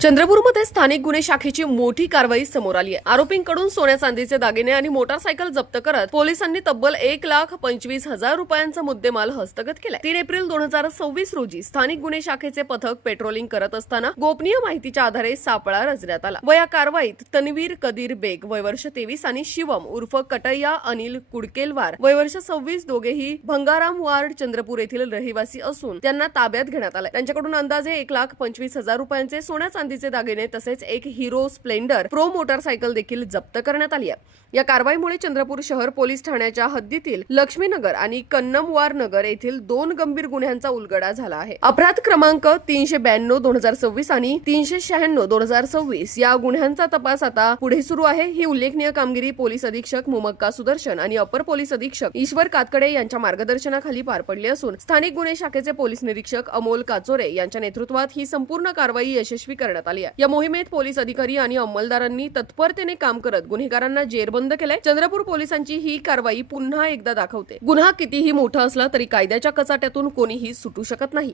चंद्रपूरमध्ये स्थानिक गुन्हे शाखेची मोठी कारवाई समोर आली आहे। आरोपींकडून सोन्या चांदीचे दागिने आणि मोटारसायकल जप्त करत पोलिसांनी तब्बल 1,25,000 रुपयांचा मुद्देमाल हस्तगत केलाय। 3 एप्रिल 2026 रोजी स्थानिक गुन्हे शाखेचे पथक पेट्रोलिंग करत असताना गोपनीय माहितीच्या आधारे सापळा रचण्यात आला व या कारवाईत तन्वीर कदीर बेग वय वर्ष 23 आणि शिवम उर्फ कटैया अनिल कुडकेलवार वय वर्ष 26 दोघेही भंगाराम वार्ड चंद्रपूर येथील रहिवासी असून त्यांना ताब्यात घेण्यात आले। त्यांच्याकडून अंदाजे 1,25,000 रुपयांचे सोन्या चांदीचे दागिने तसेच एक हिरो स्प्लेंडर प्रो मोटारसायकल देखील जप्त करण्यात आली आहे। या कारवाईमुळे चंद्रपूर शहर पोलीस ठाण्याच्या हद्दीतील लक्ष्मीनगर आणि कन्नमवार नगर येथील 2 गंभीर गुन्ह्यांचा उलगडा झाला आहे। अपराध क्रमांक 392/2026 आणि 396/2026 या गुन्ह्यांचा तपास आता पुढे सुरू आहे। ही उल्लेखनीय कामगिरी पोलीस अधीक्षक मुमक्का सुदर्शन आणि अपर पोलीस अधीक्षक ईश्वर कातकडे यांच्या मार्गदर्शनाखाली पार पडली असून स्थानिक गुन्हे शाखेचे पोलीस निरीक्षक अमोल काचोरे यांच्या नेतृत्वात ही संपूर्ण कारवाई यशस्वी करण्यात आली आहे। या मोहिमेत पोलीस अधिकारी आणि अंमलदारांनी तत्परतेने काम करत गुन्हेगारांना जेरबंद केले। चंद्रपूर पोलिसांची ही कारवाई पुन्हा एकदा दाखवते गुन्हा कितीही मोठा असला तरी कायद्याच्या कचाट्यातून कोणीही सुटू शकत नाही।